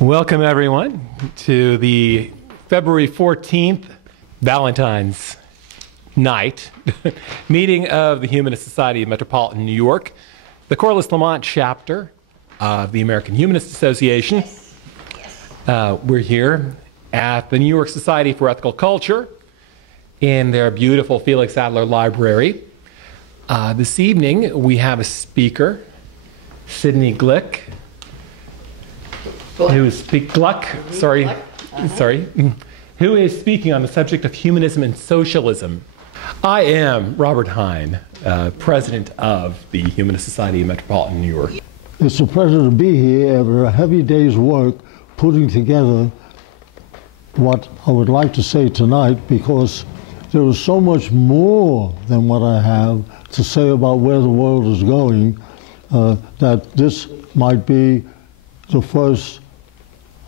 Welcome, everyone, to the February 14th, Valentine's night, meeting of the Humanist Society of Metropolitan New York, the Corliss Lamont chapter of the American Humanist Association. We're here at the New York Society for Ethical Culture in their beautiful Felix Adler Library. This evening, we have a speaker, Sidney Gluck, who is Gluck, who is speaking on the subject of humanism and socialism. I am Robert Hine, president of the Humanist Society of Metropolitan New York. It's a pleasure to be here after a heavy day's work putting together what I would like to say tonight, because there is so much more than what I have to say about where the world is going, that this might be the first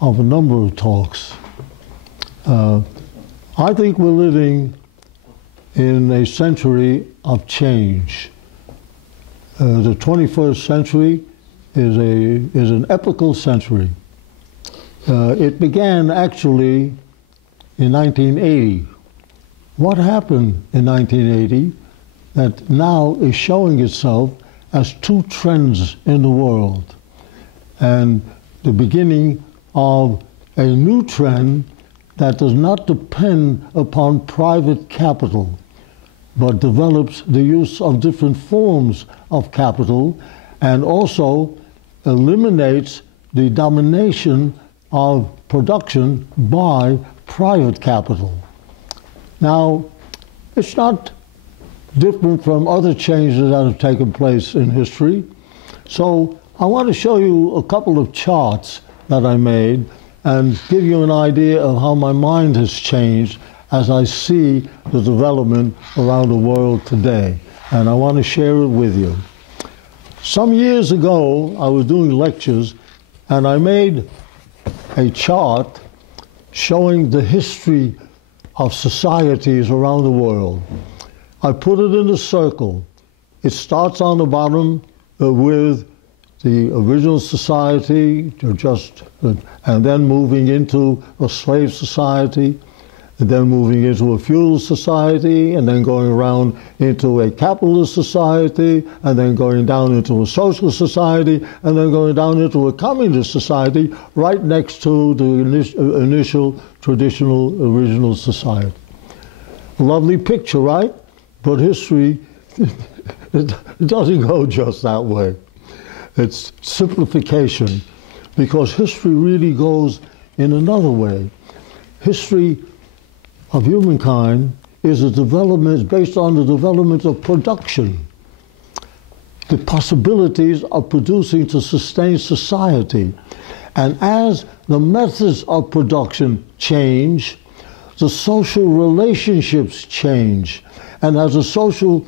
of a number of talks. I think we're living in a century of change. The 21st century is an epochal century. It began actually in 1980. What happened in 1980 that now is showing itself as two trends in the world, and the beginning of a new trend that does not depend upon private capital, but develops the use of different forms of capital and also eliminates the domination of production by private capital. Now, it's not different from other changes that have taken place in history. So I want to show you a couple of charts that I made and give you an idea of how my mind has changed as I see the development around the world today. And I want to share it with you. Some years ago, I was doing lectures and I made a chart showing the history of societies around the world. I put it in a circle. It starts on the bottom with the original society, and then moving into a slave society, and then moving into a feudal society, and then going around into a capitalist society, and then going down into a socialist society, and then going down into a communist society, right next to the initial traditional original society. A lovely picture, right? But history, it doesn't go just that way. It's simplification, because history really goes in another way. History of humankind is a development based on the development of production, the possibilities of producing to sustain society. And as the methods of production change, the social relationships change. And as the social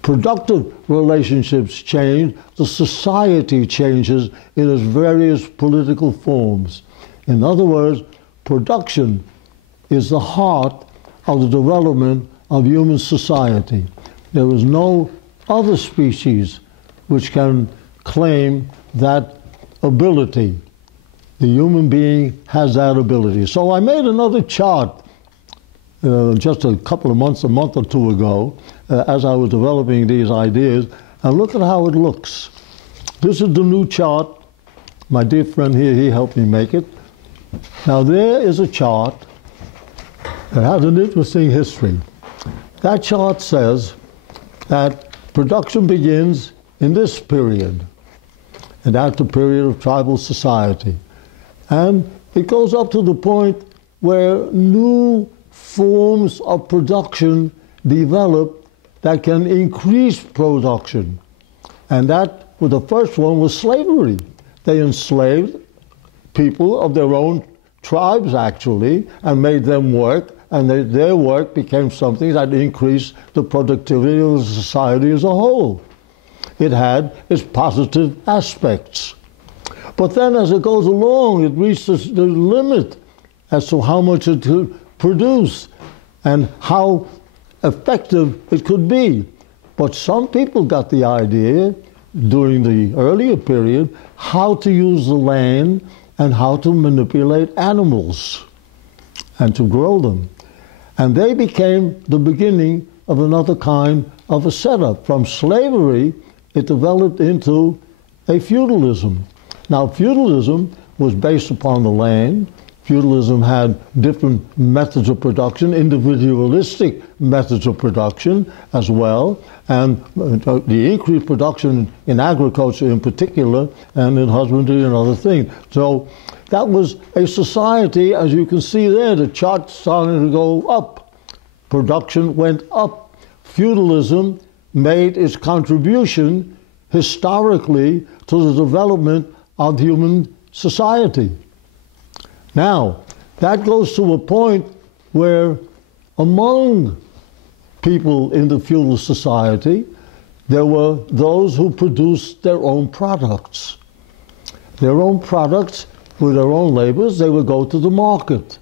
productive relationships change, the society changes in its various political forms. In other words, production is the heart of the development of human society. There is no other species which can claim that ability. The human being has that ability. So I made another chart just a couple of months, a month or two ago, as I was developing these ideas, and look at how it looks. This is the new chart. My dear friend here, he helped me make it. Now there is a chart that has an interesting history. That chart says that production begins in this period, and that's the period of tribal society. And it goes up to the point where new forms of production develop that can increase production. And that, well, the first one was slavery. They enslaved people of their own tribes, actually, and made them work, and their work became something that increased the productivity of the society as a whole. It had its positive aspects. But then as it goes along, it reaches the limit as to how much it could produce and how effective it could be. But some people got the idea during the earlier period how to use the land and how to manipulate animals and to grow them. And they became the beginning of another kind of a setup. From slavery, it developed into a feudalism. Now, feudalism was based upon the land. Feudalism had different methods of production, individualistic methods of production as well, and the increased production in agriculture in particular, and in husbandry and other things. So that was a society, as you can see there, the chart starting to go up. Production went up. Feudalism made its contribution historically to the development of human society. Now, that goes to a point where among people in the feudal society, there were those who produced their own products. Their own products with their own labors, they would go to the market.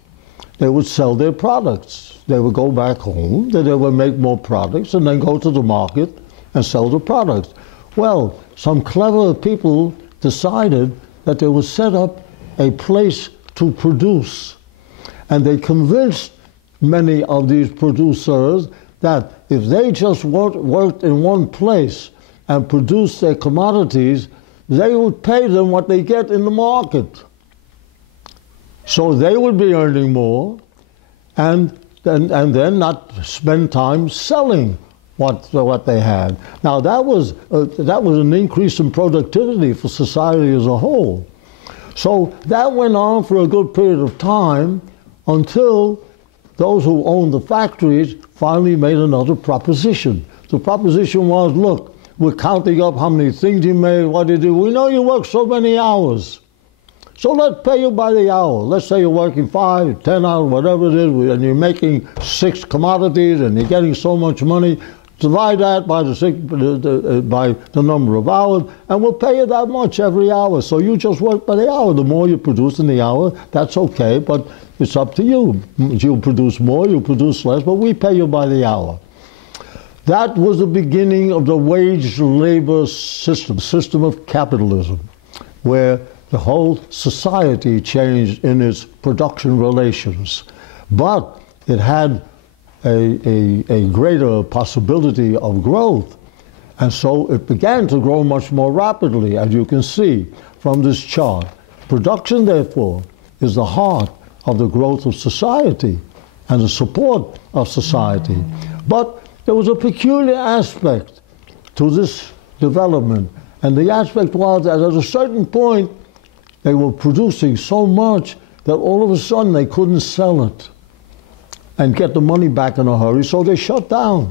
They would sell their products. They would go back home, then they would make more products and then go to the market and sell the products. Well, some clever people decided that they would set up a place to produce. And they convinced many of these producers that if they just worked in one place and produced their commodities, they would pay them what they get in the market. So they would be earning more and then not spend time selling what they had. Now that was an increase in productivity for society as a whole. So that went on for a good period of time until those who owned the factories finally made another proposition. The proposition was, look, we're counting up how many things you made, what you do. We know you work so many hours. So let's pay you by the hour. Let's say you're working 5, 10 hours, whatever it is, and you're making 6 commodities and you're getting so much money. Divide that by the number of hours, and we'll pay you that much every hour. So you just work by the hour. The more you produce in the hour, that's okay, but it's up to you. You'll produce more, you'll produce less, but we pay you by the hour. That was the beginning of the wage labor system of capitalism, where the whole society changed in its production relations. But it had a greater possibility of growth. And so it began to grow much more rapidly, as you can see from this chart. Production, therefore, is the heart of the growth of society and the support of society. But there was a peculiar aspect to this development, and the aspect was that at a certain point, they were producing so much that all of a sudden they couldn't sell it and get the money back in a hurry, so they shut down.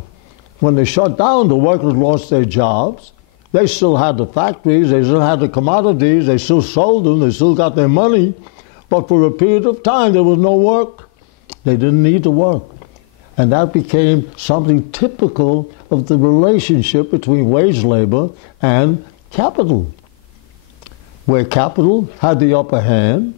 When they shut down, the workers lost their jobs. They still had the factories, they still had the commodities, they still sold them, they still got their money, but for a period of time there was no work. They didn't need to work. And that became something typical of the relationship between wage labor and capital, where capital had the upper hand,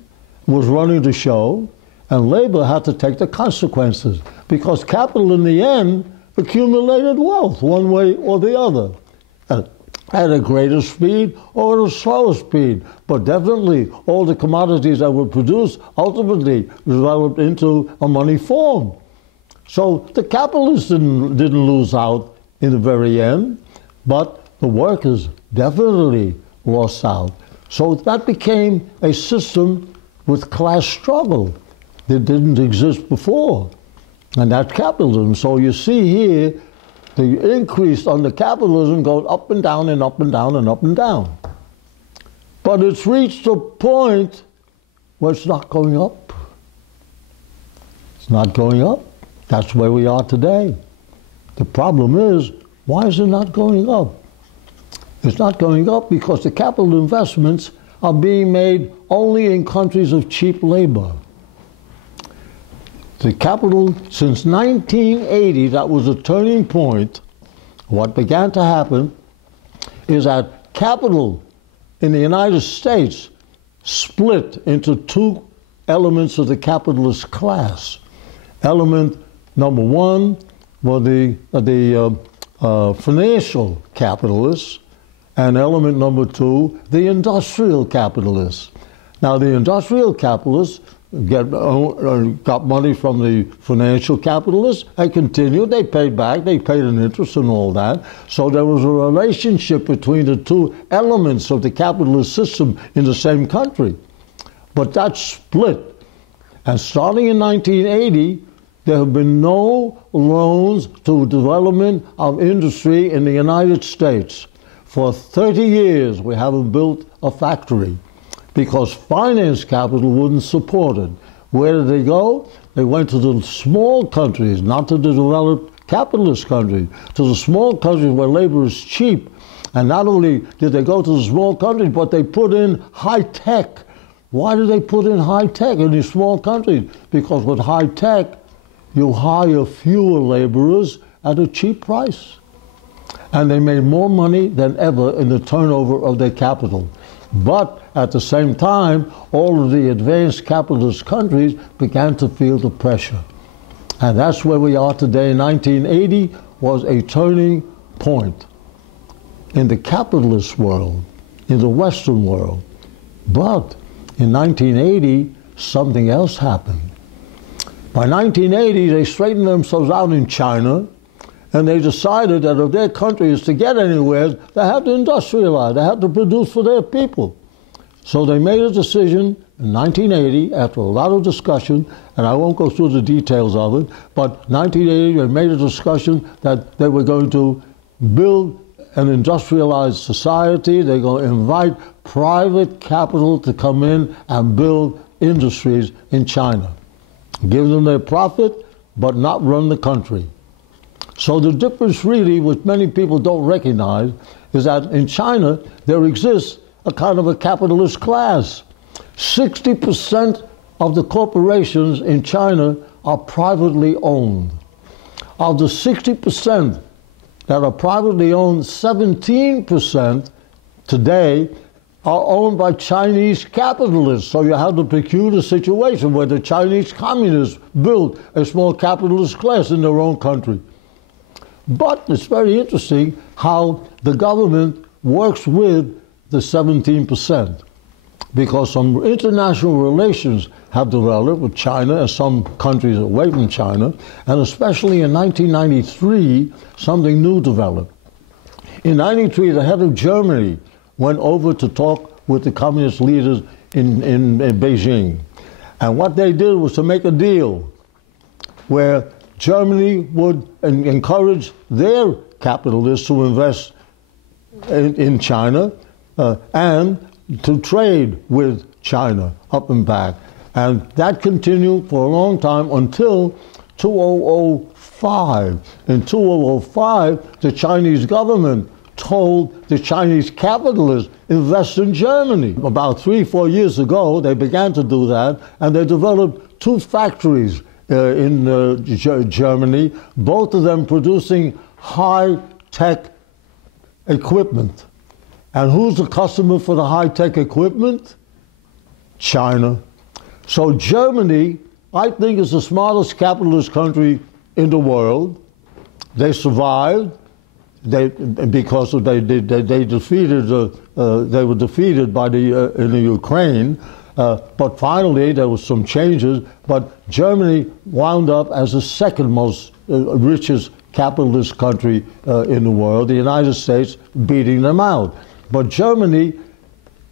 was running the show, and labor had to take the consequences, because capital in the end accumulated wealth one way or the other, at a greater speed or at a slower speed. But definitely all the commodities that were produced ultimately developed into a money form. So the capitalists didn't lose out in the very end, but the workers definitely lost out. So that became a system with class struggle that didn't exist before, and that's capitalism. So you see here, the increase under capitalism goes up and down and up and down and up and down. But it's reached a point where it's not going up. It's not going up. That's where we are today. The problem is, why is it not going up? It's not going up because the capital investments are being made only in countries of cheap labor. The capital, since 1980, that was a turning point. What began to happen is that capital in the United States split into 2 elements of the capitalist class. Element number 1 were the financial capitalists, and element number 2, the industrial capitalists. Now, the industrial capitalists got money from the financial capitalists and continued. They paid back. They paid an interest and all that. So there was a relationship between the two elements of the capitalist system in the same country. But that split. And starting in 1980, there have been no loans to development of industry in the United States. For 30 years, we haven't built a factory because finance capital wouldn't support it. Where did they go? They went to the small countries, not to the developed capitalist countries, to the small countries where labor is cheap. And not only did they go to the small countries, but they put in high tech. Why did they put in high tech in these small countries? Because with high tech, you hire fewer laborers at a cheap price. And they made more money than ever in the turnover of their capital. But at the same time, all of the advanced capitalist countries began to feel the pressure. And that's where we are today. 1980 was a turning point in the capitalist world, in the Western world. But in 1980, something else happened. By 1980, they straightened themselves out in China, and they decided that if their country is to get anywhere, they have to industrialize, they have to produce for their people. So they made a decision in 1980, after a lot of discussion, and I won't go through the details of it, but 1980 they made a discussion that they were going to build an industrialized society. They're going to invite private capital to come in and build industries in China. Give them their profit, but not run the country. So the difference really, which many people don't recognize, is that in China there exists a kind of a capitalist class. 60% of the corporations in China are privately owned. Of the 60% that are privately owned, 17% today are owned by Chinese capitalists. So you have the peculiar situation where the Chinese communists built a small capitalist class in their own country. But it's very interesting how the government works with the 17%, because some international relations have developed with China and some countries away from China, and especially in 1993, something new developed. In 93, the head of Germany went over to talk with the communist leaders in Beijing. And what they did was to make a deal where Germany would encourage their capitalists to invest in China and to trade with China up and back. And that continued for a long time until 2005. In 2005, the Chinese government told the Chinese capitalists invest in Germany. About 3-4 years ago, they began to do that, and they developed 2 factories in Germany, both of them producing high-tech equipment. And who's the customer for the high-tech equipment? China. So Germany, I think, is the smartest capitalist country in the world. They survived. Because they were defeated by in the Ukraine, but finally there was some changes. But Germany wound up as the second most richest capitalist country in the world. The United States beating them out. But Germany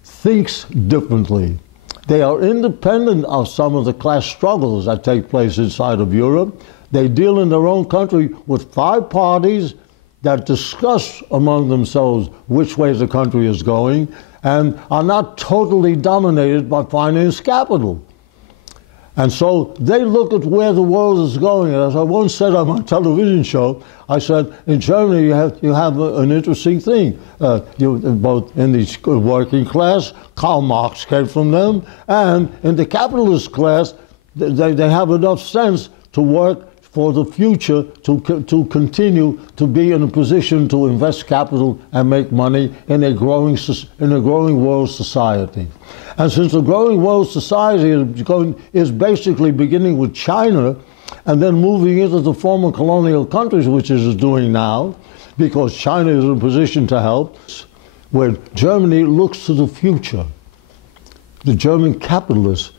thinks differently. They are independent of some of the class struggles that take place inside of Europe. They deal in their own country with 5 parties that discuss among themselves which way the country is going and are not totally dominated by finance capital. And so they look at where the world is going. And as I once said on my television show, I said, in Germany you have an interesting thing. Both in the working class, Karl Marx came from them, and in the capitalist class, they have enough sense to work for the future, to continue to be in a position to invest capital and make money in a growing world society. And since the growing world society is basically beginning with China and then moving into the former colonial countries, which it is doing now, because China is in a position to help, where Germany looks to the future. the German capitalists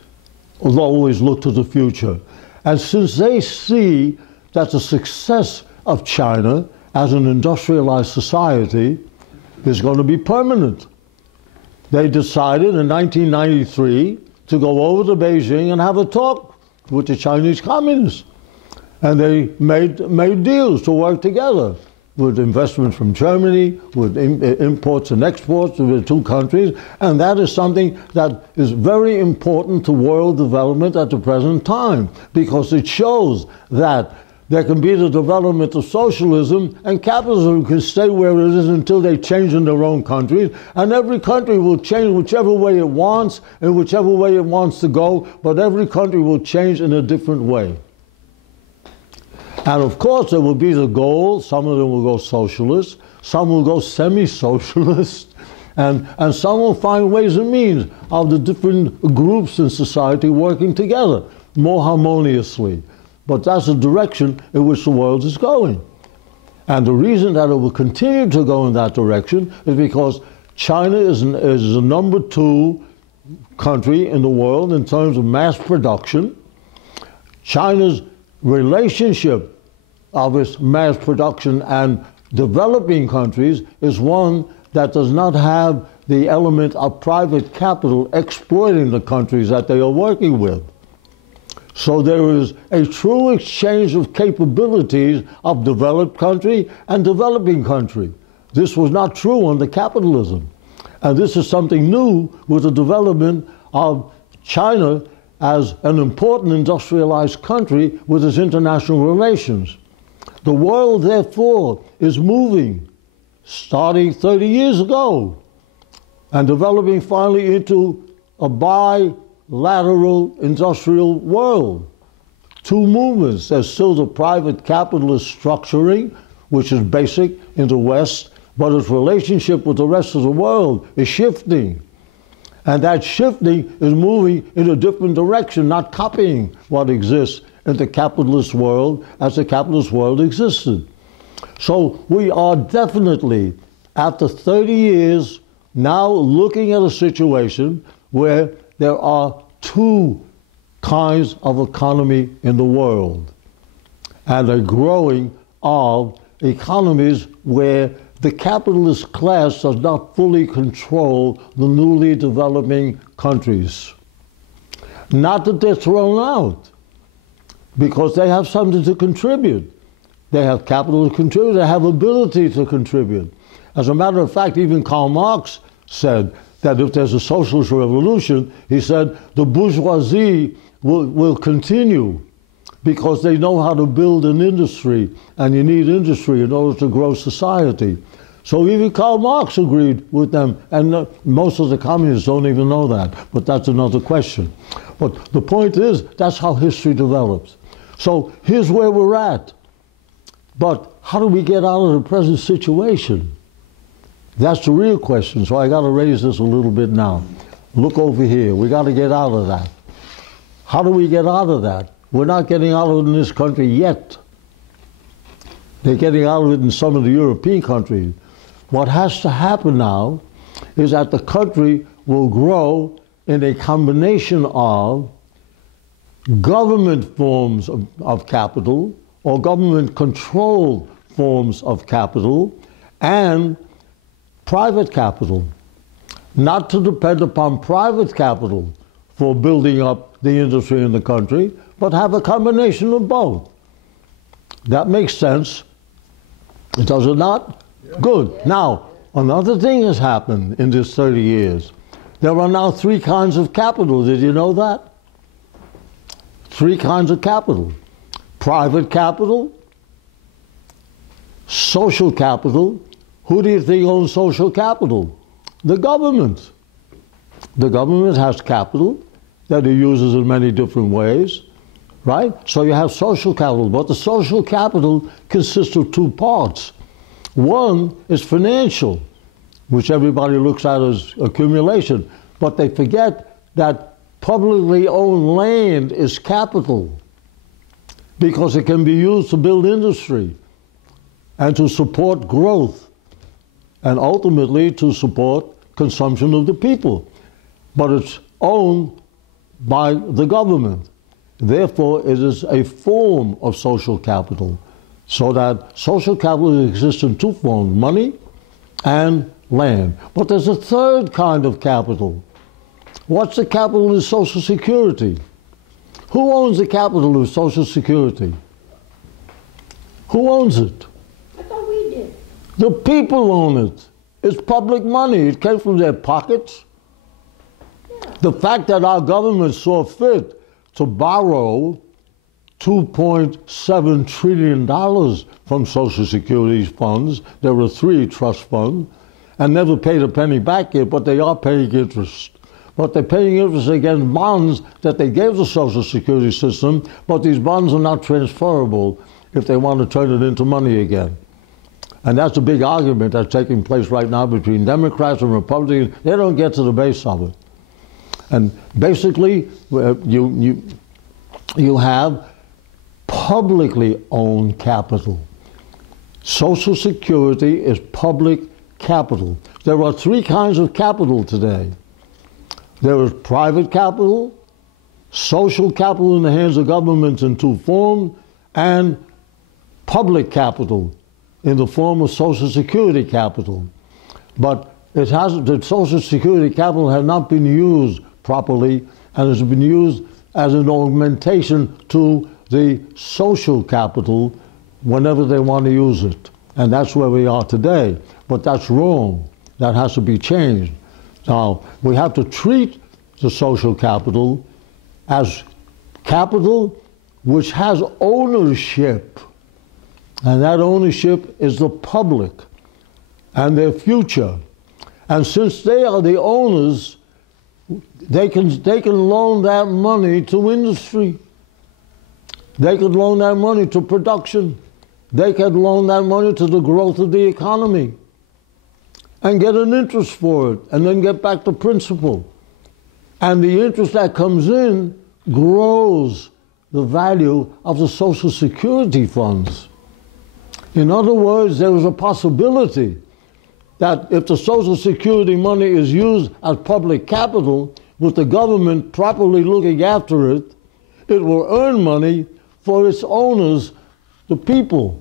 will always look to the future. And since they see that the success of China as an industrialized society is going to be permanent, they decided in 1993 to go over to Beijing and have a talk with the Chinese communists. And they made deals to work together with investment from Germany, with imports and exports to the two countries. And that is something that is very important to world development at the present time, because it shows that there can be the development of socialism, and capitalism can stay where it is until they change in their own countries. And every country will change whichever way it wants and whichever way it wants to go, but every country will change in a different way. And of course, there will be the goal. Some of them will go socialist, some will go semi-socialist, and some will find ways and means of the different groups in society working together more harmoniously. But that's the direction in which the world is going. And the reason that it will continue to go in that direction is because China is the number 2 country in the world in terms of mass production. China's relationship of its mass production and developing countries is one that does not have the element of private capital exploiting the countries that they are working with. So there is a true exchange of capabilities of developed country and developing country. This was not true under capitalism. And this is something new with the development of China as an important industrialized country with its international relations. The world, therefore, is moving, starting 30 years ago, and developing finally into a bilateral industrial world. 2 movements. There's still the private capitalist structuring, which is basic in the West, but its relationship with the rest of the world is shifting. And that shifting is moving in a different direction, not copying what exists in the capitalist world as the capitalist world existed. So we are definitely, after 30 years, now looking at a situation where there are 2 kinds of economy in the world, and a growing of economies where the capitalist class does not fully control the newly developing countries. Not that they're thrown out, because they have something to contribute. They have capital to contribute, they have ability to contribute. As a matter of fact, even Karl Marx said that if there's a socialist revolution, he said the bourgeoisie will continue because they know how to build an industry, and you need industry in order to grow society. So even Karl Marx agreed with them, and most of the communists don't even know that, but that's another question. But the point is, that's how history develops. So here's where we're at. But how do we get out of the present situation? That's the real question, so I got to raise this a little bit now. Look over here. We got to get out of that. How do we get out of that? We're not getting out of it in this country yet. They're getting out of it in some of the European countries. What has to happen now is that the country will grow in a combination of government forms of capital, or government-controlled forms of capital, and private capital. Not to depend upon private capital for building up the industry in the country, but have a combination of both. That makes sense. Does it not? Yeah. Good. Now, another thing has happened in this 30 years. There are now 3 kinds of capital. Did you know that? 3 kinds of capital. Private capital, social capital. Who do you think owns social capital? The government. The government has capital that it uses in many different ways, right? So you have social capital, but the social capital consists of 2 parts. One is financial, which everybody looks at as accumulation, but they forget that publicly owned land is capital, because it can be used to build industry and to support growth and ultimately to support consumption of the people. But it's owned by the government. Therefore, it is a form of social capital, so that social capital exists in two forms, money and land. But there's a third kind of capital. What's the capital of Social Security? Who owns the capital of Social Security? Who owns it? I thought we did. The people own it. It's public money. It came from their pockets. Yeah. The fact that our government saw fit to borrow $2.7 trillion from Social Security funds, there were 3 trust funds, and never paid a penny back yet, but they are paying interest. But they're paying interest against bonds that they gave the Social Security system, but these bonds are not transferable if they want to turn it into money again. And that's a big argument that's taking place right now between Democrats and Republicans. They don't get to the base of it. And basically, you have publicly owned capital. Social Security is public capital. There are 3 kinds of capital today. There is private capital, social capital in the hands of governments in 2 forms, and public capital in the form of Social Security capital. But the Social Security capital has not been used properly, and has been used as an augmentation to the social capital whenever they want to use it. And that's where we are today. But that's wrong. That has to be changed. Now, we have to treat the social capital as capital which has ownership. And that ownership is the public and their future. And since they are the owners, they can loan that money to industry. They could loan that money to production. They could loan that money to the growth of the economy and get an interest for it, and then get back to principal. And the interest that comes in grows the value of the Social Security funds. In other words, there is a possibility that if the Social Security money is used as public capital, with the government properly looking after it, it will earn money for its owners, the people.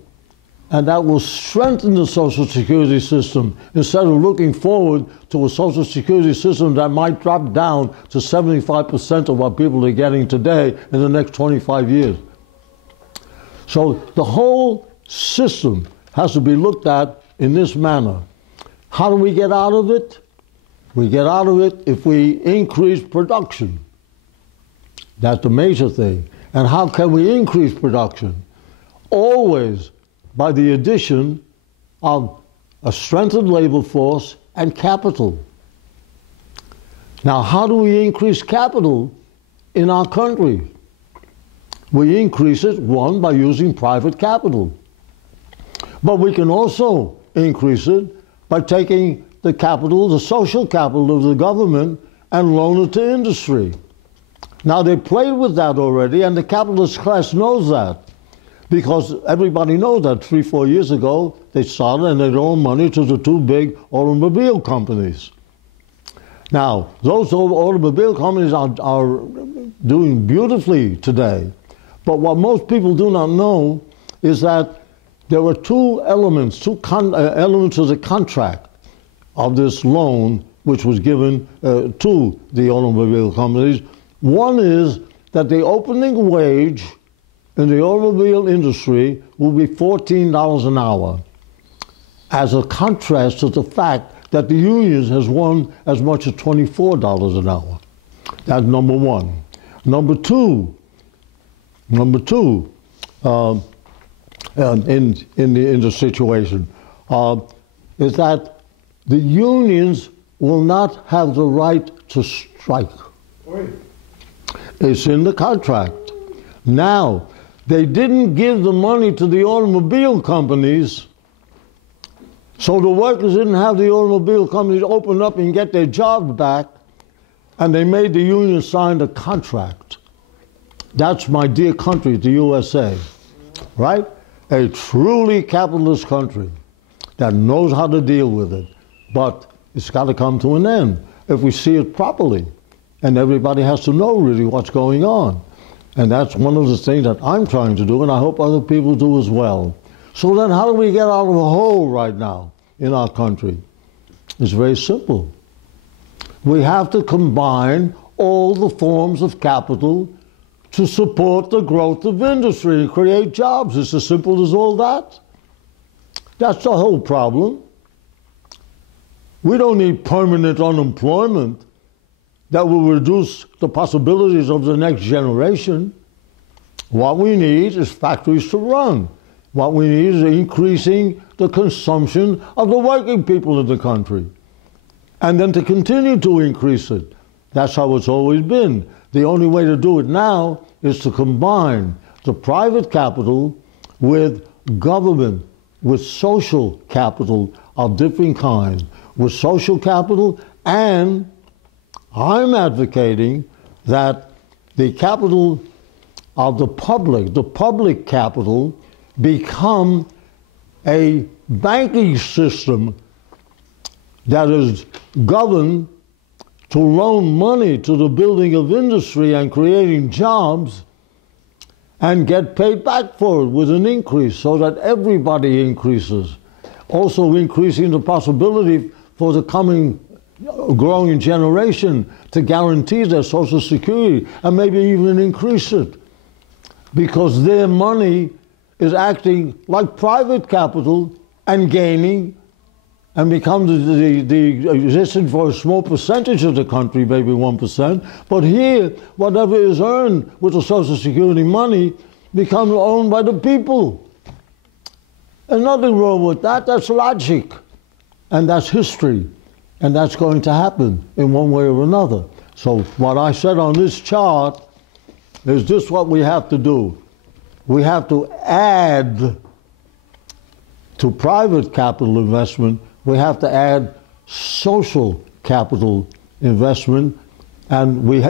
And that will strengthen the Social Security system instead of looking forward to a Social Security system that might drop down to 75% of what people are getting today in the next 25 years. So the whole system has to be looked at in this manner. How do we get out of it? We get out of it if we increase production. That's the major thing. And how can we increase production? Always by the addition of a strengthened labor force and capital. Now, how do we increase capital in our country? We increase it, 1, by using private capital. But we can also increase it by taking the capital, the social capital of the government, and loan it to industry. Now, they played with that already, and the capitalist class knows that. Because everybody knows that 3-4 years ago, they started and they loaned money to the 2 big automobile companies. Now, those automobile companies are doing beautifully today. But what most people do not know is that there were 2 elements, elements of the contract of this loan which was given to the automobile companies. One is that the opening wage in the automobile industry will be $14 an hour, as a contrast to the fact that the unions has won as much as $24 an hour. That's number one. Number two, in the situation is that the unions will not have the right to strike. It's in the contract. Now, they didn't give the money to the automobile companies, so the workers didn't have the automobile companies open up and get their jobs back, and they made the union sign the contract. That's my dear country, the USA, right? A truly capitalist country that knows how to deal with it. But it's got to come to an end if we see it properly. and everybody has to know really what's going on. And that's one of the things that I'm trying to do, and I hope other people do as well. So then how do we get out of a hole right now in our country? It's very simple. We have to combine all the forms of capital to support the growth of industry and create jobs. It's as simple as all that. That's the whole problem. We don't need permanent unemployment that will reduce the possibilities of the next generation. What we need is factories to run. What we need is increasing the consumption of the working people in the country, and then to continue to increase it. That's how it's always been. The only way to do it now is to combine the private capital with government, with social capital of different kinds. With social capital, and I'm advocating that the capital of the public capital, become a banking system that is governed to loan money to the building of industry and creating jobs, and get paid back for it with an increase so that everybody increases. Also increasing the possibility for the coming growing generation to guarantee their Social Security and maybe even increase it, because their money is acting like private capital and gaining and becomes the existing for a small percentage of the country, maybe 1%. But here, whatever is earned with the Social Security money becomes owned by the people. There's nothing wrong with that. That's logic. And that's history. And that's going to happen in one way or another. So what I said on this chart is this: what we have to do. We have to add to private capital investment, we have to add social capital investment, and we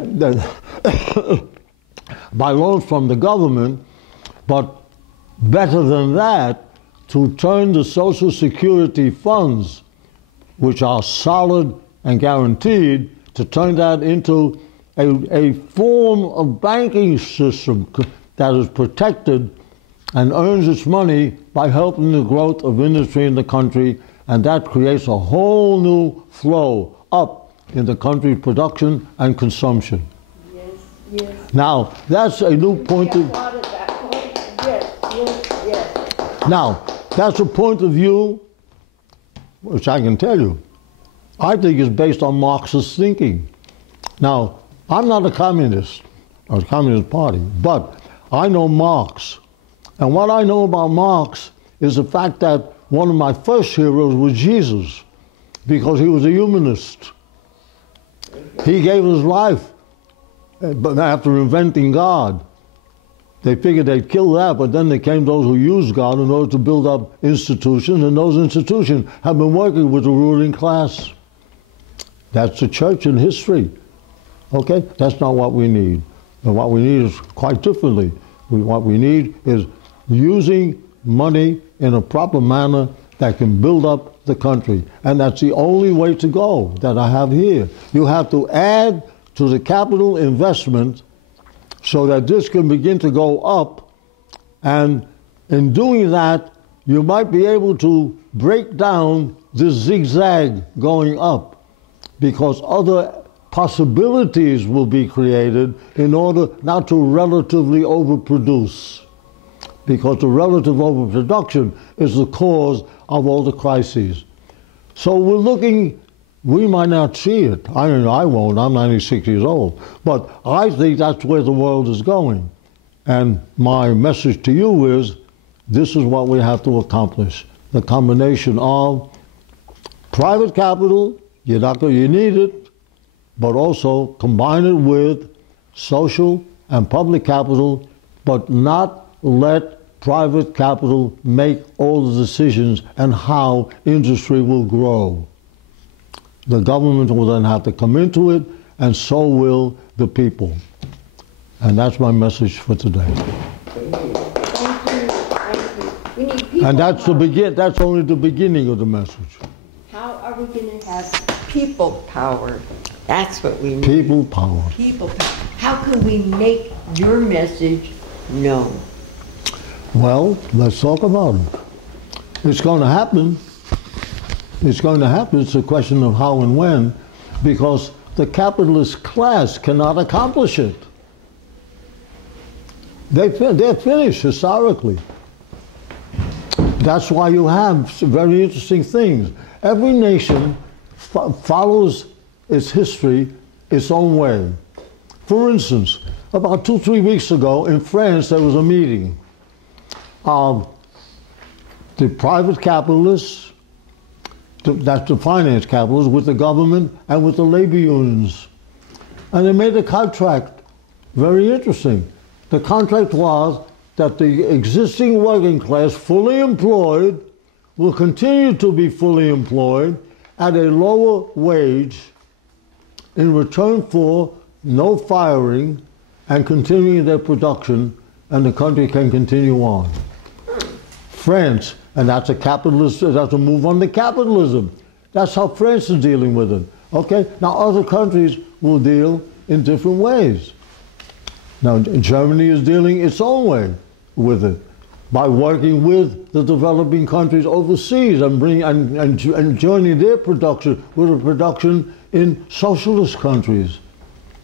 by loans from the government, but better than that, to turn the Social Security funds, which are solid and guaranteed, to turn that into a form of banking system that is protected and earns its money by helping the growth of industry in the country, and that creates a whole new flow up in the country's production and consumption. Yes, yes. Now, that's a new point of... Yes. Now, that's a point of view which I can tell you, I think is based on Marxist thinking. Now, I'm not a communist or a Communist Party, but I know Marx. And what I know about Marx is the fact that one of my first heroes was Jesus, because he was a humanist. He gave his life, but after inventing God. They figured they'd kill that, but then there came those who used God in order to build up institutions, and those institutions have been working with the ruling class. That's the church in history. Okay? That's not what we need. And what we need is quite differently. What we need is using money in a proper manner that can build up the country. And that's the only way to go that I have here. You have to add to the capital investment so that this can begin to go up, and in doing that, you might be able to break down this zigzag going up, because other possibilities will be created in order not to relatively overproduce, because the relative overproduction is the cause of all the crises. So we're looking. We might not see it. I won't. I'm 96 years old. But I think that's where the world is going. And my message to you is, this is what we have to accomplish. The combination of private capital, you need it, but also combine it with social and public capital, but not let private capital make all the decisions and how industry will grow. The government will then have to come into it, and so will the people. And that's my message for today. Thank you. We need people And that's power. that's only the beginning of the message. How are we going to have people power That's what we need. People power. People power. How can we make your message known? Well, let's talk about it. It's going to happen. It's going to happen. It's a question of how and when, because the capitalist class cannot accomplish it. They're finished historically. That's why you have some very interesting things. Every nation follows its history its own way. For instance, about 2-3 weeks ago in France there was a meeting of the private capitalists, that's the finance capitalists, with the government and with the labor unions. And they made a contract, very interesting. The contract was that the existing working class, fully employed, will continue to be fully employed at a lower wage in return for no firing and continuing their production, and the country can continue on. France, and that's a capitalist, that's a move on to capitalism. That's how France is dealing with it. Okay, now other countries will deal in different ways. Now Germany is dealing its own way with it by working with the developing countries overseas and joining their production with a production in socialist countries.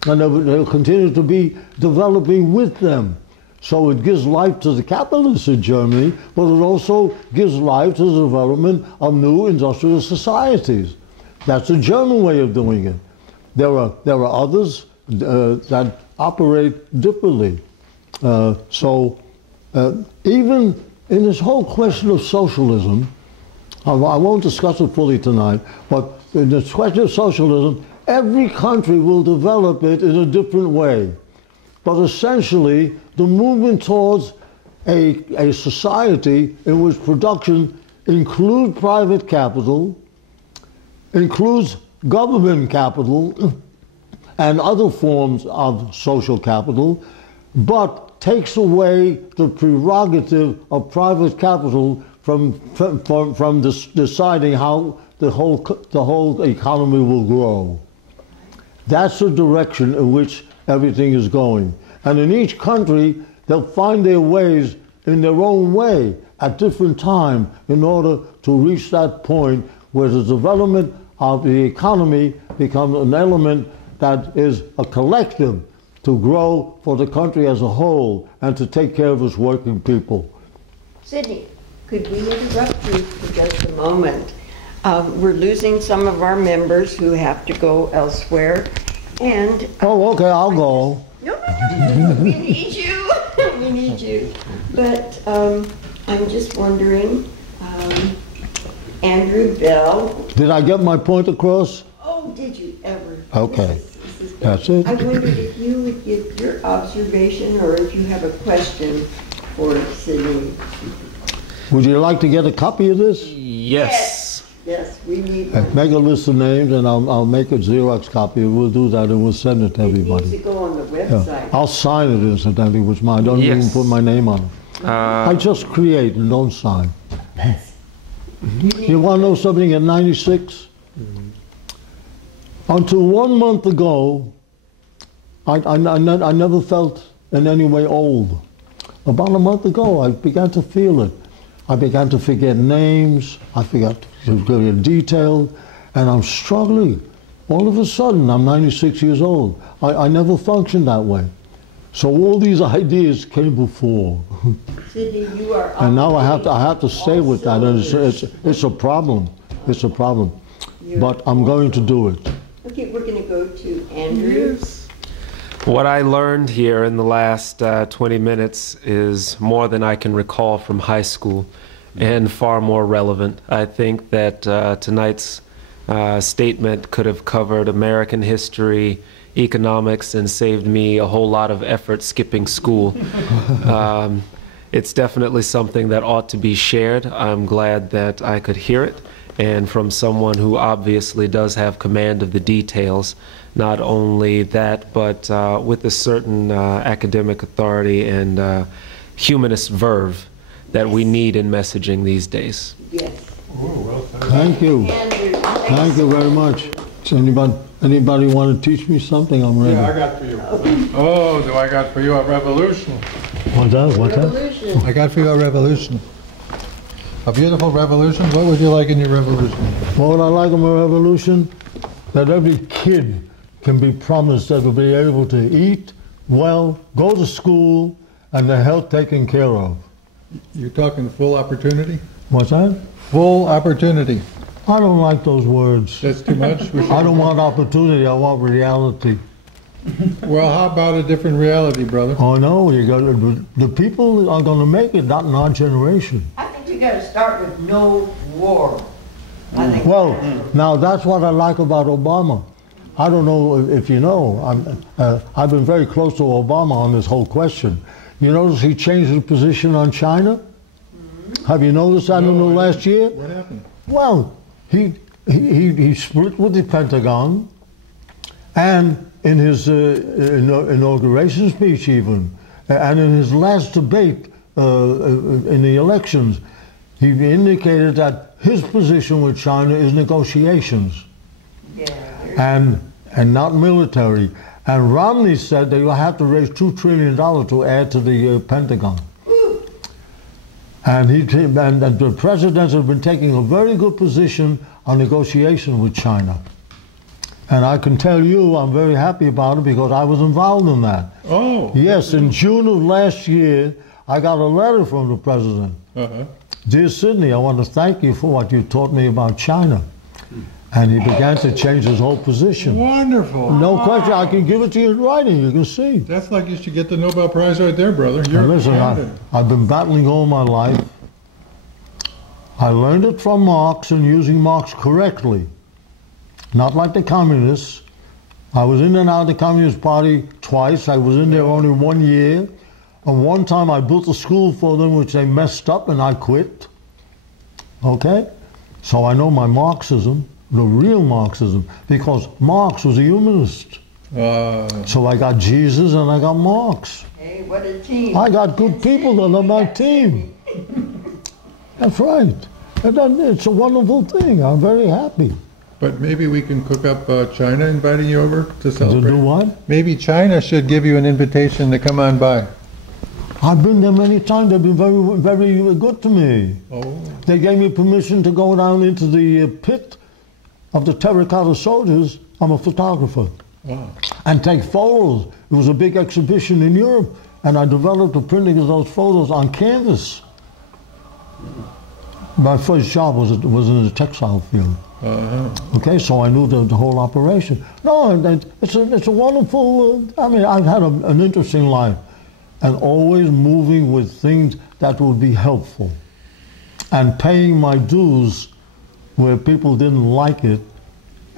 And they'll continue to be developing with them. So it gives life to the capitalists in Germany, but it also gives life to the development of new industrial societies. That's the German way of doing it. There are others that operate differently. Even in this whole question of socialism, I won't discuss it fully tonight, but in this question of socialism, every country will develop it in a different way. But essentially, the movement towards a society in which production includes private capital, includes government capital, and other forms of social capital, but takes away the prerogative of private capital from deciding how the whole economy will grow. That's the direction in which everything is going. And in each country, they'll find their ways in their own way at different times in order to reach that point where the development of the economy becomes an element that is a collective to grow for the country as a whole and to take care of its working people. Sidney, could we interrupt you for just a moment? We're losing some of our members who have to go elsewhere, and... Oh, okay, I'll go. No, we need you. We need you. But I'm just wondering, Andrew Bell... Did I get my point across? Oh, did you ever? Okay. This is That's it. I wondered if you would give your observation or if you have a question for Sidney. Would you like to get a copy of this? Yes. Yes, we need one. Make a list of names and I'll make a Xerox copy. We'll do that and we'll send it to everybody. It needs to go on the website. Yeah. I'll sign it incidentally with mine. Don't even put my name on it. I just create and don't sign. You want to know something? At 96, until 1 month ago, I never felt in any way old. About a month ago, I began to feel it. I began to forget names. I forgot to get detailed, and I'm struggling. All of a sudden, I'm 96 years old. I never functioned that way. So all these ideas came before. Sidney, you are And now I have to stay with that, and it's a problem. It's a problem. But I'm going to do it. Okay, we're going to go to Andrew. What I learned here in the last 20 minutes is more than I can recall from high school and far more relevant. I think that tonight's statement could have covered American history, economics, and saved me a whole lot of effort skipping school. It's definitely something that ought to be shared. I'm glad that I could hear it, and from someone who obviously does have command of the details. Not only that, but with a certain academic authority and humanist verve that we need in messaging these days. Yes. Thank you. Andrew, Thank you very much. Does anybody? Anybody want to teach me something? I'm ready. Yeah, I got for you. Oh, do I got for you a revolution? What's that? What's that? Revolution. I got for you a revolution. A beautiful revolution. What would you like in your revolution? What would I like in my revolution? That every kid can be promised that they'll be able to eat well, go to school, and their health taken care of. You're talking full opportunity? What's that? Full opportunity. I don't like those words. That's too much? I don't want opportunity, I want reality. Well, how about a different reality, brother? Oh no, the people are going to make it, not in our generation. I think you got to start with no war. I think. Well, now that's what I like about Obama. I don't know if you know, I've been very close to Obama on this whole question. You notice he changed his position on China? Have you noticed that in the last year? What happened? Well, he split with the Pentagon, and in his inauguration speech even, and in his last debate in the elections, he indicated that his position with China is negotiations. Yeah. And not military. And Romney said they will have to raise $2 trillion to add to the Pentagon. And the presidents have been taking a very good position on negotiation with China. And I can tell you I'm very happy about it because I was involved in that. Oh. Yes, in June of last year, I got a letter from the president. Dear Sidney, I want to thank you for what you taught me about China. And he began to change his whole position. Wonderful. No question, I can give it to you in writing, you can see. That's like you should get the Nobel Prize right there, brother. You're Now listen, I've been battling all my life. I learned it from Marx and using Marx correctly. Not like the communists. I was in and out of the Communist Party twice. I was in there only 1 year. And one time I built a school for them which they messed up and I quit. Okay? So I know my Marxism, the real Marxism, because Marx was a humanist. So I got Jesus and I got Marx. Hey, what a team. I got good people that are my team. That's right. And then it's a wonderful thing. I'm very happy. But maybe we can cook up China inviting you over to celebrate. To do what? Maybe China should give you an invitation to come on by. I've been there many times. They've been very, very good to me. Oh. They gave me permission to go down into the pit of the terracotta soldiers. I'm a photographer. Wow. And take photos. It was a big exhibition in Europe, and I developed the printing of those photos on canvas. My first job was in the textile field. Okay, so I knew the whole operation. No, it's a wonderful. I mean, I've had an interesting life, and always moving with things that would be helpful, and paying my dues where people didn't like it,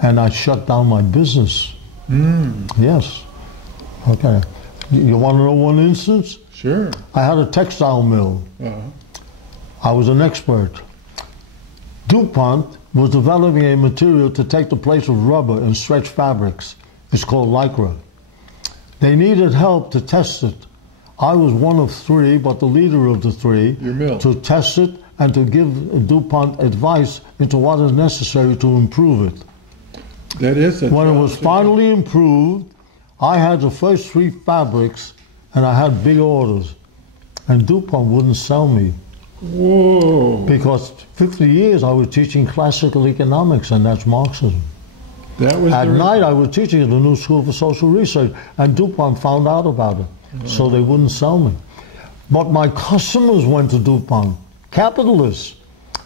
and I shut down my business. Yes. Okay. You want to know one instance? Sure. I had a textile mill. I was an expert. DuPont was developing a material to take the place of rubber in stretch fabrics. It's called Lycra. They needed help to test it. I was one of three, but the leader of the three, Your mill. to test it and to give DuPont advice into what is necessary to improve it. That is it. When it was finally improved, I had the first three fabrics and I had big orders. And DuPont wouldn't sell me. Whoa. Because 50 years I was teaching classical economics, and that's Marxism. That was At night I was teaching at the New School for Social Research, and DuPont found out about it, so they wouldn't sell me. But my customers went to DuPont, capitalists,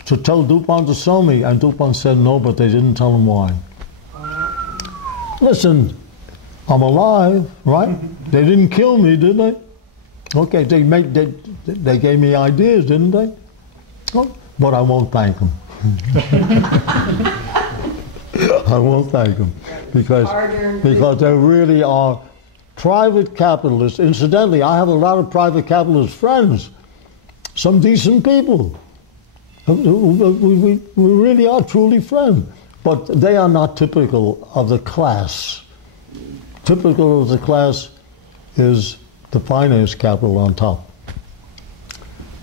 to tell DuPont to sell me, and DuPont said no, but they didn't tell them why. Listen, I'm alive, right? They didn't kill me, did they? Okay, they gave me ideas, didn't they? Oh, but I won't thank them. I won't thank them because they really are private capitalists. Incidentally, I have a lot of private capitalist friends, some decent people. We really are truly friends, but they are not typical of the class. Typical of the class is the finance capital on top.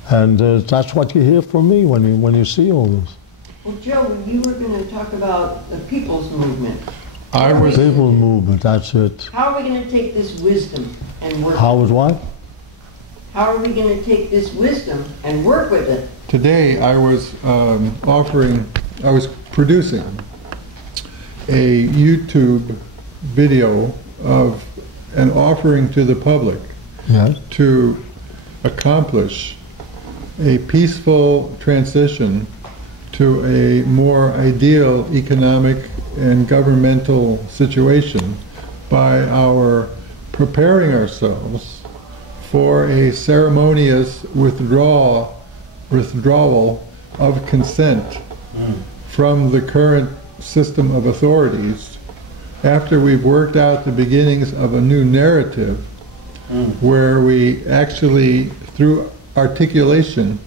And that's what you hear from me when you see all this. Well, Joe, you were going to talk about the people's movement. I was, People movement, that's it. How are we going to take this wisdom and work? How was what? How are we going to take this wisdom and work with it? today I was producing a YouTube video of an offering to the public Yes. to accomplish a peaceful transition to a more ideal economic and governmental situation by our preparing ourselves for a ceremonious withdrawal of consent from the current system of authorities after we've worked out the beginnings of a new narrative where we actually, through articulation,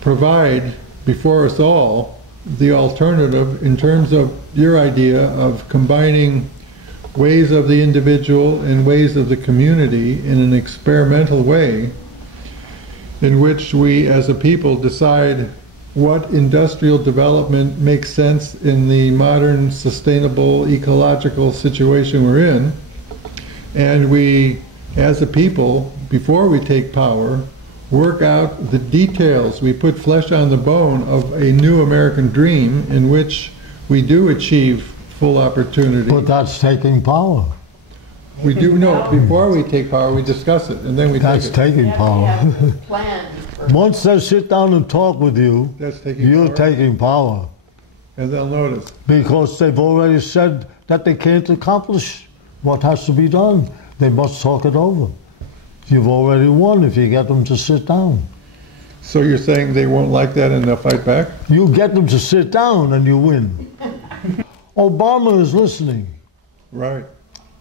provide before us all the alternative in terms of your idea of combining ways of the individual and ways of the community in an experimental way in which we as a people decide what industrial development makes sense in the modern sustainable ecological situation we're in, and we as a people, before we take power, work out the details. We put flesh on the bone of a new American dream in which we do achieve full opportunity. But that's taking power. We do, no, before we take power, we discuss it, and then we That's take it. taking We have to power. have a plan for- Once they sit down and talk with you, That's taking you're power. taking power. And they'll notice. Because they've already said that they can't accomplish what has to be done. They must talk it over. You've already won if you get them to sit down. So you're saying they won't like that and they'll fight back? You get them to sit down and you win. Obama is listening, Right.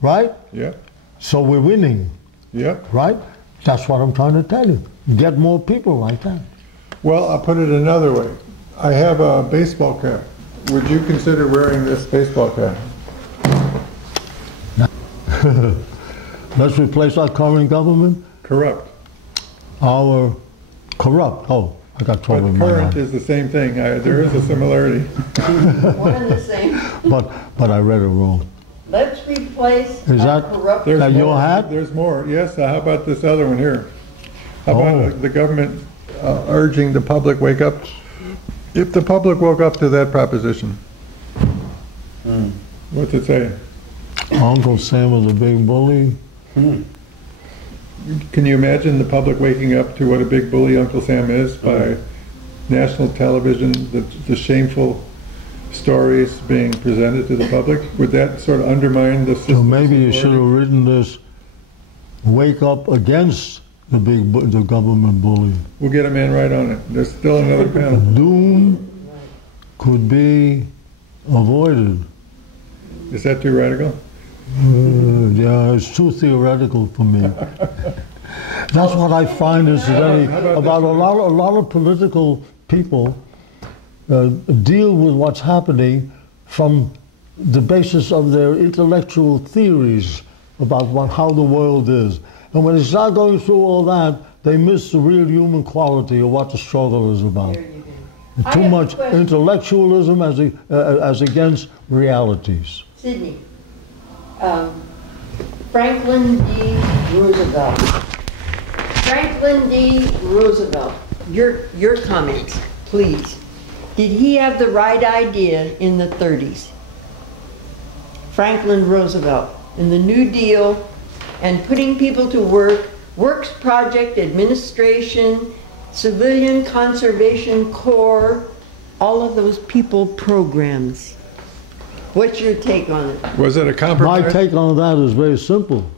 right? Yeah. So we're winning, Yeah. right? That's what I'm trying to tell you. Get more people like that. Well, I'll put it another way. I have a baseball cap. Would you consider wearing this baseball cap? Let's replace our current government. Corrupt. Our corrupt. Oh, I got trouble But in my current mind. is the same thing. There is a similarity. One and the same. But I read it wrong. Let's replace Is our that- corrupt. Is that your more. hat? There's more. Yes. How about this other one here? How about Oh. the government urging the public wake up? If the public woke up to that proposition, what's it say? Uncle Sam was a big bully. Can you imagine the public waking up to what a big bully Uncle Sam is by national television, the shameful stories being presented to the public? Would that sort of undermine the system? So maybe you should have written this, wake up against the government bully. We'll get a man right on it. There's still another panel. Doom could be avoided. Is that too radical? Yeah, it's too theoretical for me. That's what I find is about a lot of political people deal with what's happening from the basis of their intellectual theories about how the world is. And when they start going through all that, they miss the real human quality of what the struggle is about. There you go. I Too have a much question. intellectualism as against realities. Sidney, Franklin D. Roosevelt. Franklin D. Roosevelt, your comments, please. Did he have the right idea in the 30s? Franklin Roosevelt, in the New Deal and putting people to work, Works Project Administration, Civilian Conservation Corps, all of those people programs. What's your take on it? Was it a My compromise? take on that is very simple.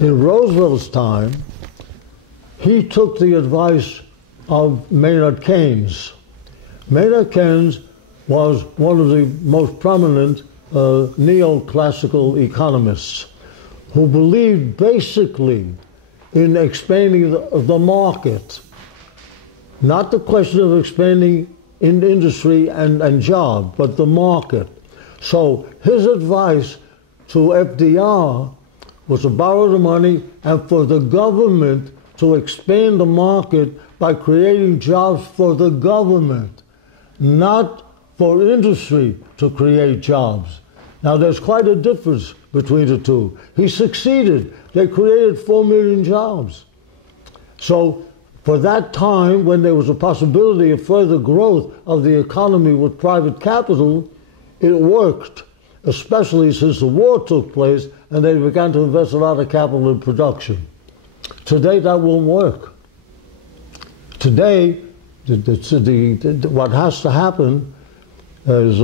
In Roosevelt's time, he took the advice of Maynard Keynes. Maynard Keynes was one of the most prominent neoclassical economists who believed basically in expanding the market, not the question of expanding in industry and job, but the market. So his advice to FDR was to borrow the money and for the government to expand the market by creating jobs for the government, not for industry to create jobs. Now there's quite a difference between the two. He succeeded. They created 4 million jobs. So for that time, when there was a possibility of further growth of the economy with private capital, it worked, especially since the war took place and they began to invest a lot of capital in production. Today, that won't work. Today, what has to happen is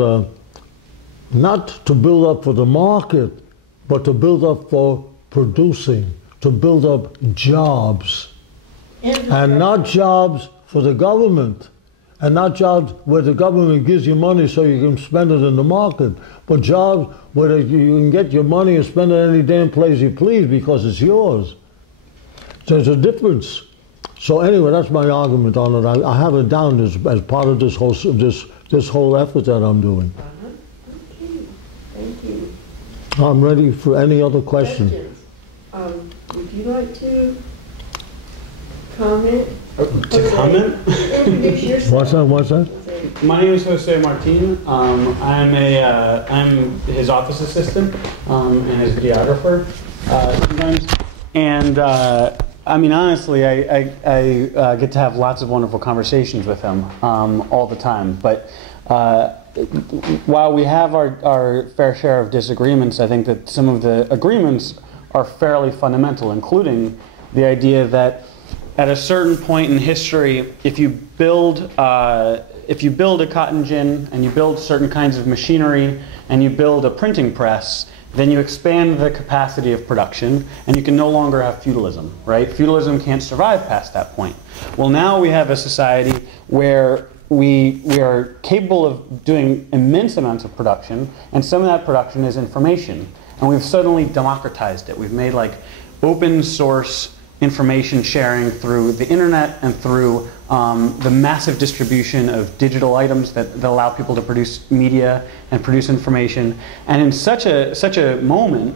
not to build up for the market, but to build up for producing, to build up jobs. And not jobs for the government, and not jobs where the government gives you money so you can spend it in the market, but jobs where you can get your money and spend it any damn place you please because it's yours. There's a difference. So anyway, that's my argument on it. I have it down as part of this whole effort that I'm doing. Okay, thank you. I'm ready for any other question. Questions? Would you like to comment? To comment? Introduce yourself. What's that? My name is Jose Martin. I'm his office assistant and his videographer sometimes. And I mean, honestly, I get to have lots of wonderful conversations with him all the time. But while we have our fair share of disagreements, I think that some of the agreements are fairly fundamental, including the idea that at a certain point in history, if you build a cotton gin and you build certain kinds of machinery and you build a printing press, then you expand the capacity of production and you can no longer have feudalism, right? Feudalism can't survive past that point. Well, now we have a society where we are capable of doing immense amounts of production, and some of that production is information. And we've suddenly democratized it. We've made like open source information sharing through the internet and through the massive distribution of digital items that allow people to produce media and produce information. And in such a moment,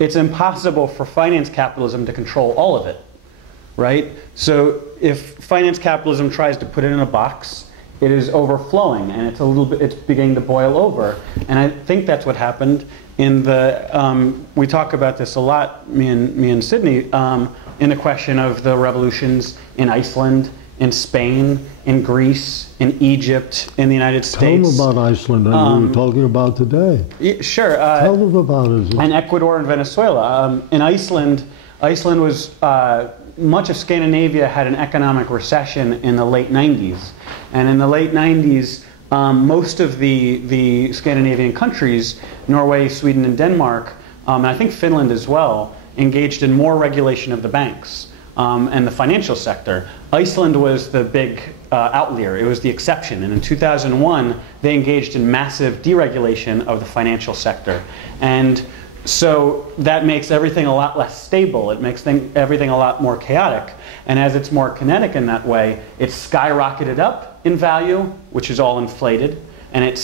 it's impossible for finance capitalism to control all of it, right? So if finance capitalism tries to put it in a box, it is overflowing and it's beginning to boil over. And I think that's what happened in the, we talk about this a lot, me and Sidney, in the question of the revolutions in Iceland, in Spain, in Greece, in Egypt, in the United States. Tell them about Iceland that we were talking about today. Sure. Tell them about it. And Ecuador and Venezuela. In Iceland was, much of Scandinavia had an economic recession in the late 90s. And in the late 90s, most of the Scandinavian countries, Norway, Sweden, and Denmark, and I think Finland as well, engaged in more regulation of the banks and the financial sector. Iceland was the big outlier. It was the exception. And in 2001, they engaged in massive deregulation of the financial sector. And so that makes everything a lot less stable. It makes everything a lot more chaotic. And as it's more kinetic in that way, it's skyrocketed up in value, which is all inflated. And it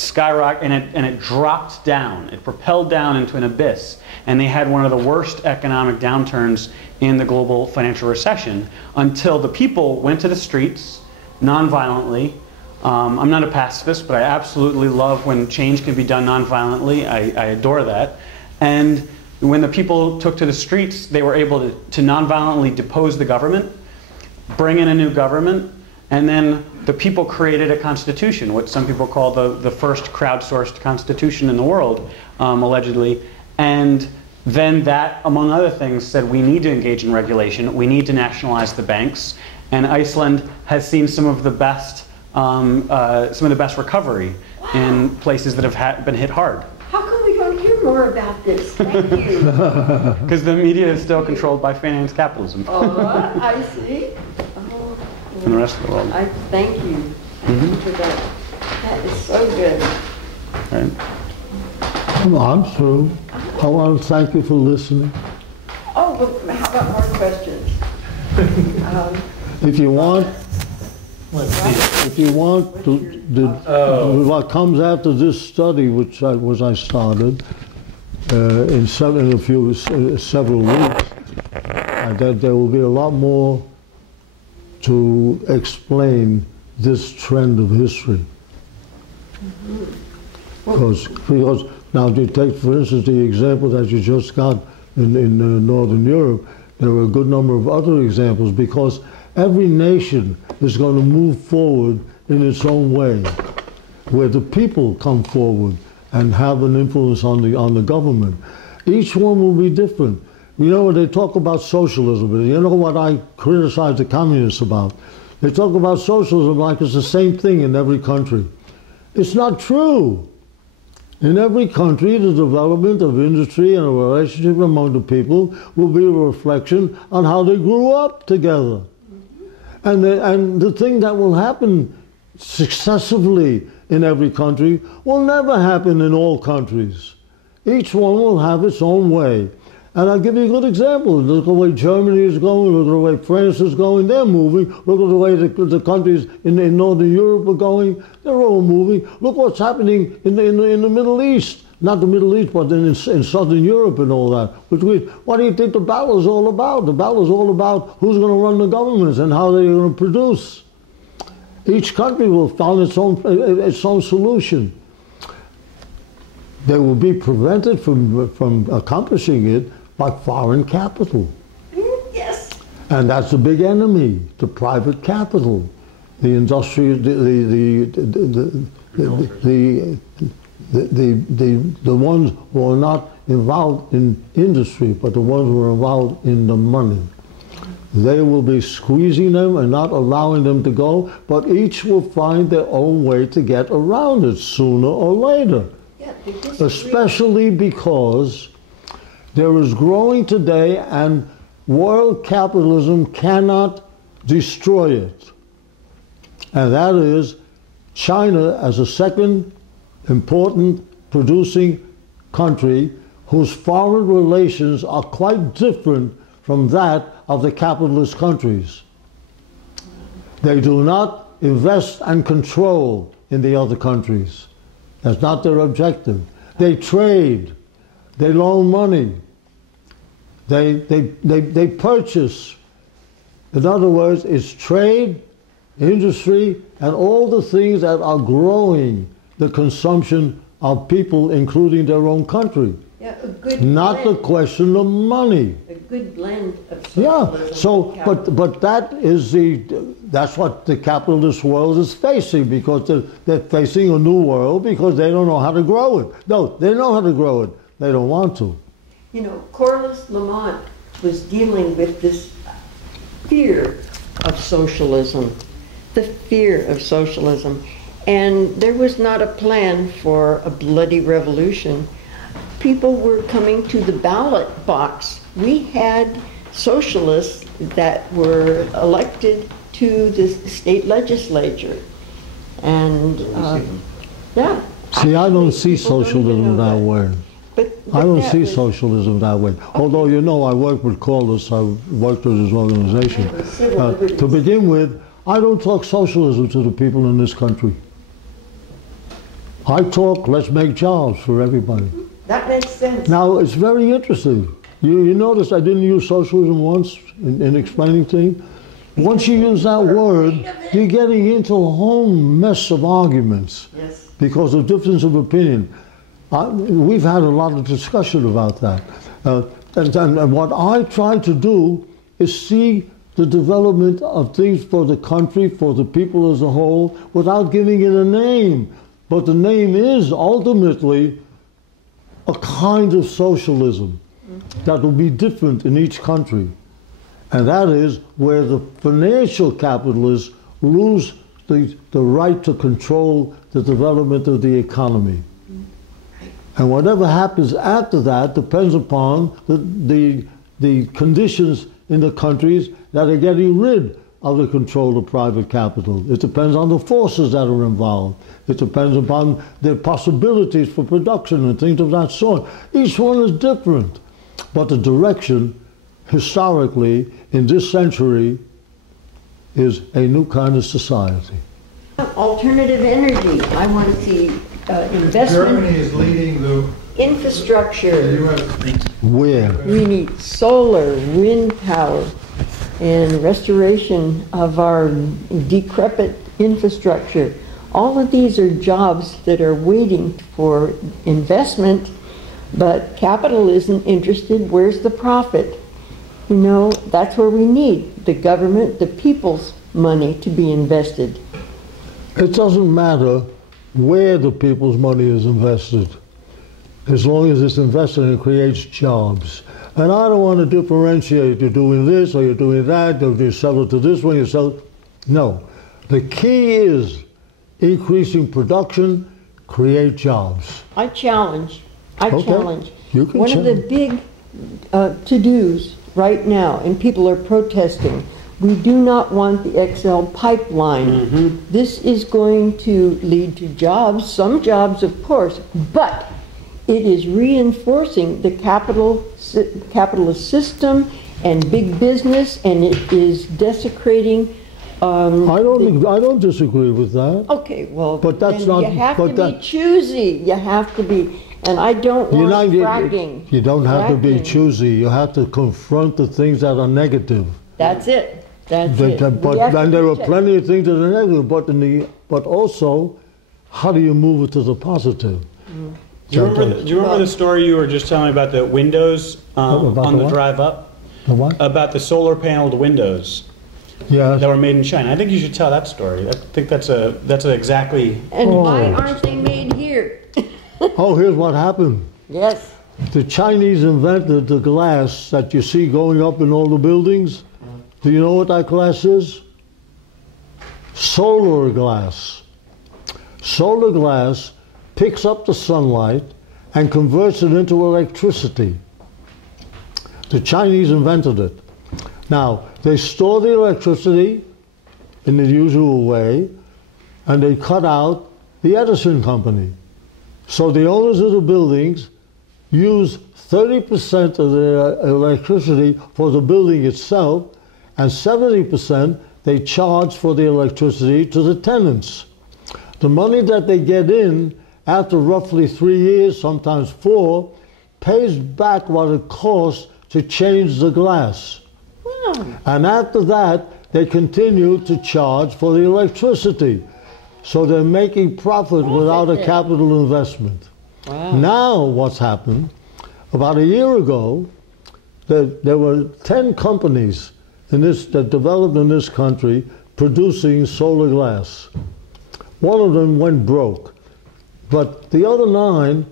dropped down. It propelled down into an abyss. And they had one of the worst economic downturns in the global financial recession until the people went to the streets nonviolently. I'm not a pacifist, but I absolutely love when change can be done nonviolently. I adore that. And when the people took to the streets, they were able to nonviolently depose the government, bring in a new government, and then the people created a constitution, what some people call the first crowdsourced constitution in the world, allegedly. And then that, among other things, said we need to engage in regulation, we need to nationalize the banks, and Iceland has seen some of the best recovery in places that have been hit hard. How come we don't hear more about this? Thank you. Because the media is still controlled by finance capitalism. Oh, I see. Oh, in the rest of the world. I thank you. Thank you for that. That is so good. Right. I'm through. I want to thank you for listening. Oh, well, how about more questions? If you want, what comes after this study, which I started in several weeks, there will be a lot more to explain this trend of history. Because now, you take, for instance, the example that you just got in Northern Europe, there are a good number of other examples, because every nation is going to move forward in its own way, where the people come forward and have an influence on the government. Each one will be different. You know, they talk about socialism, and you know what I criticize the communists about? They talk about socialism like it's the same thing in every country. It's not true. In every country, the development of industry and a relationship among the people will be a reflection on how they grew up together. And the thing that will happen successively in every country will never happen in all countries. Each one will have its own way. And I'll give you a good example. Look at the way Germany is going, look at the way France is going, they're moving. Look at the way the countries in Northern Europe are going, they're all moving. Look what's happening in the Middle East. Not the Middle East, but in Southern Europe and all that. What do you think the battle is all about? The battle is all about who's going to run the governments and how they're going to produce. Each country will find its own solution. They will be prevented from accomplishing it by foreign capital. Yes. And that's the big enemy, the private capital, the industry, the ones who are not involved in industry, but the ones who are involved in the money. They will be squeezing them and not allowing them to go, but each will find their own way to get around it sooner or later. Yeah, especially because there is growing today, and world capitalism cannot destroy it. And that is China as a second important producing country whose foreign relations are quite different from that of the capitalist countries. They do not invest and control in the other countries. That's not their objective. They trade, they loan money, they purchase. In other words, it's trade, industry, and all the things that are growing the consumption of people, including their own country. Yeah, a good not blend. the question of money. A good blend of socialism. Yeah, so, but that's what the capitalist world is facing, because they're facing a new world because they don't know how to grow it. No, they know how to grow it. They don't want to. You know, Corliss Lamont was dealing with this fear of socialism, the fear of socialism. And there was not a plan for a bloody revolution. People were coming to the ballot box. We had socialists that were elected to the state legislature. And, yeah. See, I don't see socialism that way. But I don't see was, socialism that way. Although, you know, I work with Corliss, I worked with his organization. To begin with, I don't talk socialism to the people in this country. I talk, let's make jobs for everybody. That makes sense. Now, it's very interesting. You notice I didn't use socialism once in explaining things? Once you use that word, you're getting into a whole mess of arguments. Yes. Because of difference of opinion. We've had a lot of discussion about that. And what I try to do is see the development of things for the country, for the people as a whole, without giving it a name. But the name is ultimately a kind of socialism that will be different in each country. And that is where the financial capitalists lose the right to control the development of the economy. And whatever happens after that depends upon the conditions in the countries that are getting rid of the control of private capital. It depends on the forces that are involved. It depends upon the possibilities for production and things of that sort. Each one is different. But the direction, historically, in this century, is a new kind of society. Alternative energy. I want to see investment. Germany is leading the infrastructure. U.S. Where? We need solar, wind power, and restoration of our decrepit infrastructure. All of these are jobs that are waiting for investment, but capital isn't interested. Where's the profit? You know, that's where we need the government, the people's money to be invested. It doesn't matter where the people's money is invested, as long as it's invested and creates jobs. And I don't want to differentiate, you're doing this or you're doing that, or you sell it to this one, you sell it. No. The key is increasing production, create jobs. I challenge. You can One of the big to-dos right now, and people are protesting, we do not want the XL pipeline. This is going to lead to jobs, some jobs of course, but it is reinforcing the capitalist system and big business, and it is desecrating. I don't disagree with that. Okay, well, but that's then not. You have to be choosy. You have to be, and I don't want fracking. You don't have to be choosy. You have to confront the things that are negative. That's it. That's it. But and there are plenty of things that are negative. But also, how do you move it to the positive? Do you remember the story you were just telling me about the windows on the drive up? The what? About the solar paneled windows. Yeah. That were made in China. I think you should tell that story. I think that's exactly. And why aren't they made here? Oh, here's what happened. Yes. The Chinese invented the glass that you see going up in all the buildings. Do you know what that glass is? Solar glass. Solar glass picks up the sunlight and converts it into electricity. The Chinese invented it. Now, they store the electricity in the usual way, and they cut out the Edison company. So the owners of the buildings use 30% of their electricity for the building itself, and 70% they charge for the electricity to the tenants. The money that they get in after roughly 3 years, sometimes 4, pays back what it costs to change the glass. And after that, they continue to charge for the electricity. So they're making profit without a capital investment. Wow. Now what's happened, about a year ago, there were 10 companies that developed in this country producing solar glass. One of them went broke. But the other 9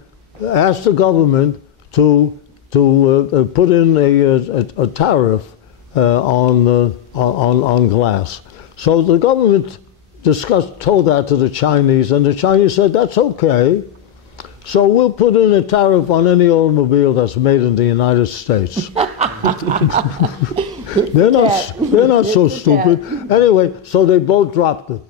asked the government to put in a tariff on glass. So the government told that to the Chinese, and the Chinese said, that's okay. So we'll put in a tariff on any automobile that's made in the United States. They're not so stupid. Anyway, so they both dropped it.